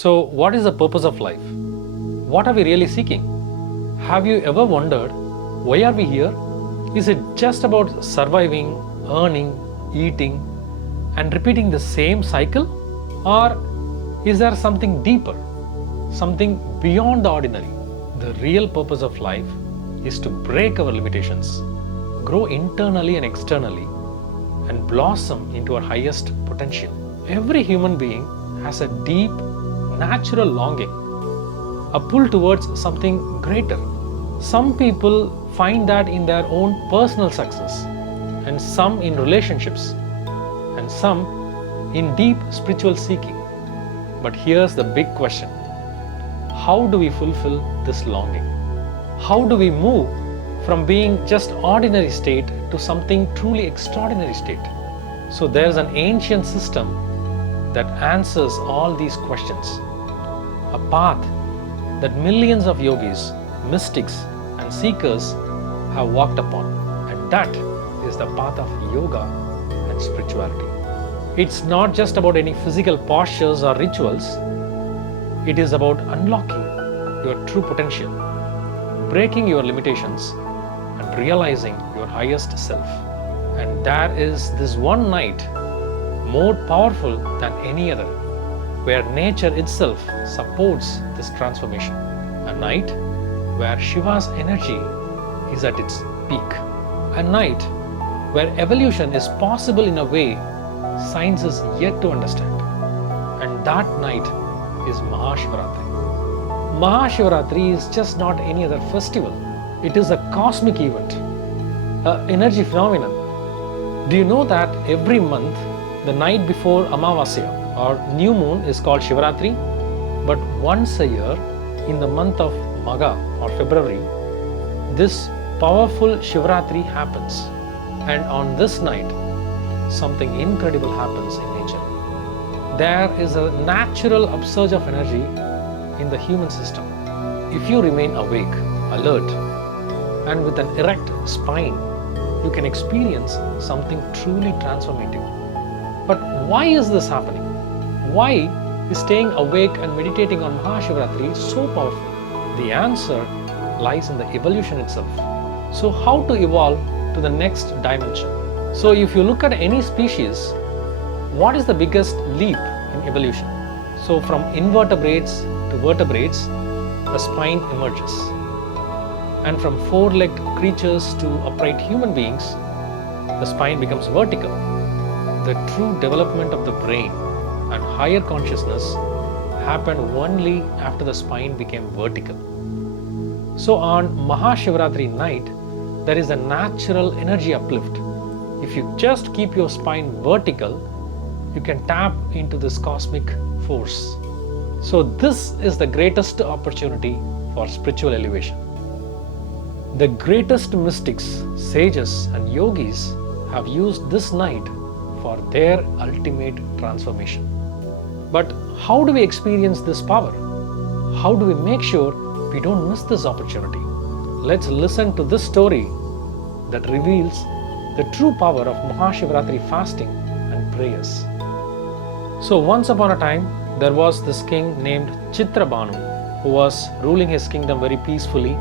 So, what is the purpose of life? What are we really seeking? Have you ever wondered, why are we here? Is it just about surviving, earning, eating, and repeating the same cycle? Or is there something deeper, something beyond the ordinary? The real purpose of life is to break our limitations, grow internally and externally, and blossom into our highest potential. Every human being has a deep, natural longing, a pull towards something greater. Some people find that in their own personal success, and some in relationships, and some in deep spiritual seeking. But here's the big question: how do we fulfill this longing? How do we move from being just ordinary state to something truly extraordinary state? So there's an ancient system that answers all these questions, a path that millions of yogis, mystics and seekers have walked upon, and that is the path of yoga and spirituality. It's not just about any physical postures or rituals. It is about unlocking your true potential, breaking your limitations, and realizing your highest self. And there is this one night, more powerful than any other, where nature itself supports this transformation. A night where Shiva's energy is at its peak. A night where evolution is possible in a way science is yet to understand. And that night is Mahashivratri. Mahashivratri is just not any other festival. It is a cosmic event, an energy phenomenon. Do you know that every month, the night before Amavasya or new moon is called Shivaratri? But once a year, in the month of Magha or February, this powerful Shivaratri happens. And on this night, something incredible happens in nature. There is a natural upsurge of energy in the human system. If you remain awake, alert, and with an erect spine, you can experience something truly transformative. But why is this happening? Why is staying awake and meditating on Mahashivratri so powerful? The answer lies in the evolution itself. So how to evolve to the next dimension? So if you look at any species, what is the biggest leap in evolution? So from invertebrates to vertebrates, the spine emerges. And from four-legged creatures to upright human beings, the spine becomes vertical. The true development of the brain and higher consciousness happened only after the spine became vertical. So on Mahashivratri night, there is a natural energy uplift. If you just keep your spine vertical, you can tap into this cosmic force. So this is the greatest opportunity for spiritual elevation. The greatest mystics, sages and yogis have used this night for their ultimate transformation. But how do we experience this power? How do we make sure we don't miss this opportunity? Let's listen to this story that reveals the true power of Mahashivratri fasting and prayers. So once upon a time, there was this king named Chitrabhanu who was ruling his kingdom very peacefully.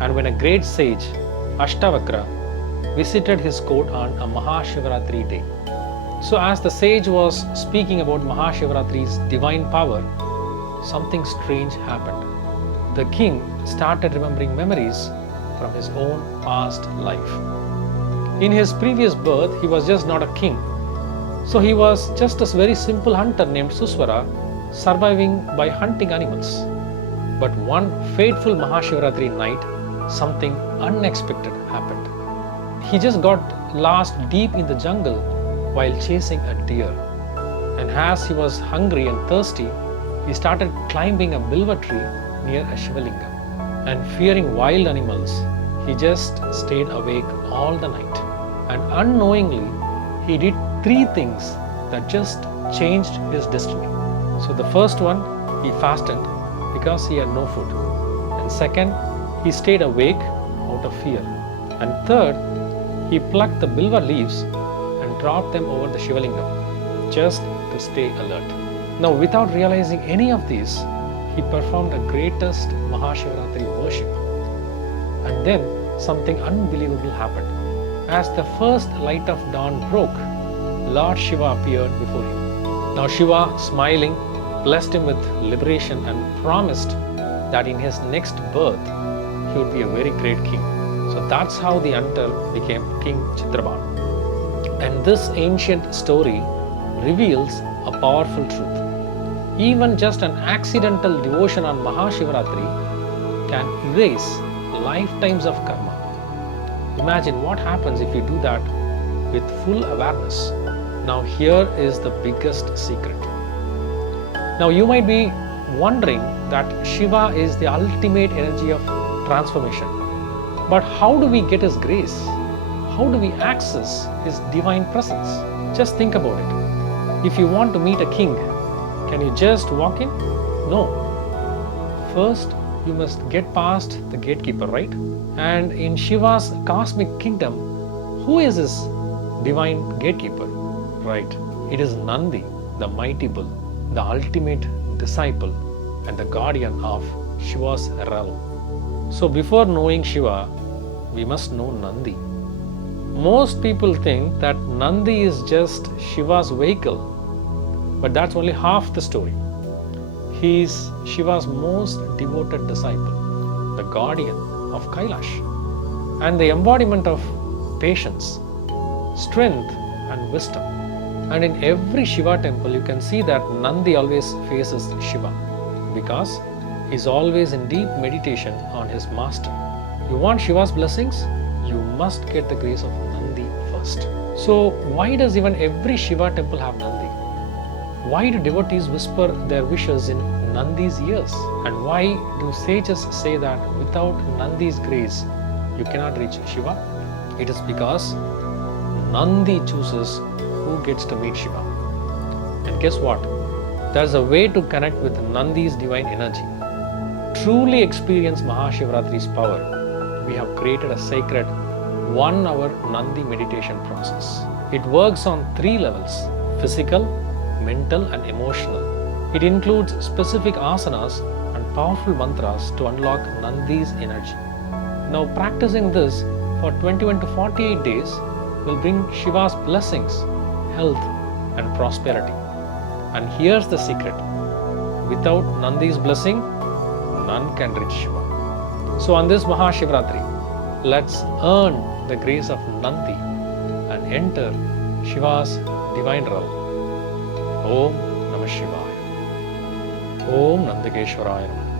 And when a great sage, Ashtavakra, visited his court on a Mahashivratri day. So as the sage was speaking about Mahashivratri's divine power, something strange happened. The king started remembering memories from his own past life. In his previous birth, he was just not a king. So he was just a very simple hunter named Suswara, surviving by hunting animals. But one fateful Mahashivratri night, something unexpected happened. He just got lost deep in the jungle while chasing a deer. And as he was hungry and thirsty, he started climbing a bilva tree near a Shivalingam. And fearing wild animals, he just stayed awake all the night. And unknowingly, he did three things that just changed his destiny. So the first one, he fasted because he had no food. And second, he stayed awake out of fear. And third, he plucked the bilva leaves and dropped them over the Shivalingam just to stay alert. Now, without realizing any of these, he performed the greatest Mahashivratri worship. And then something unbelievable happened. As the first light of dawn broke, Lord Shiva appeared before him. Now Shiva, smiling, blessed him with liberation and promised that in his next birth he would be a very great king. So that's how the hunter became King Chitrabhanu. And this ancient story reveals a powerful truth. Even just an accidental devotion on Mahashivratri can erase lifetimes of karma. Imagine what happens if you do that with full awareness. Now here is the biggest secret. Now you might be wondering that Shiva is the ultimate energy of transformation. But how do we get his grace? How do we access his divine presence? Just think about it. If you want to meet a king, can you just walk in? No. First, you must get past the gatekeeper, right? And in Shiva's cosmic kingdom, who is his divine gatekeeper? Right. It is Nandi, the mighty bull, the ultimate disciple and the guardian of Shiva's realm. So before knowing Shiva, we must know Nandi. Most people think that Nandi is just Shiva's vehicle, but that's only half the story. He is Shiva's most devoted disciple, the guardian of Kailash, and the embodiment of patience, strength and wisdom. And in every Shiva temple, you can see that Nandi always faces Shiva because he's always in deep meditation on his master. You want Shiva's blessings? You must get the grace of Nandi first. So why does even every Shiva temple have Nandi? Why do devotees whisper their wishes in Nandi's ears? And why do sages say that without Nandi's grace, you cannot reach Shiva? It is because Nandi chooses who gets to meet Shiva. And guess what? There's a way to connect with Nandi's divine energy. Truly experience Mahashivratri's power. We have created a sacred 1-hour Nandi meditation process. It works on 3 levels: physical, mental and emotional. It includes specific asanas and powerful mantras to unlock Nandi's energy. Now practicing this for 21 to 48 days will bring Shiva's blessings, health and prosperity. And here's the secret. Without Nandi's blessing, none can reach Shiva. So on this Mahashivratri, let's earn the grace of Nandi and enter Shiva's divine realm. Om Namah Shivaya. Om Nandakeshwaraya Namah.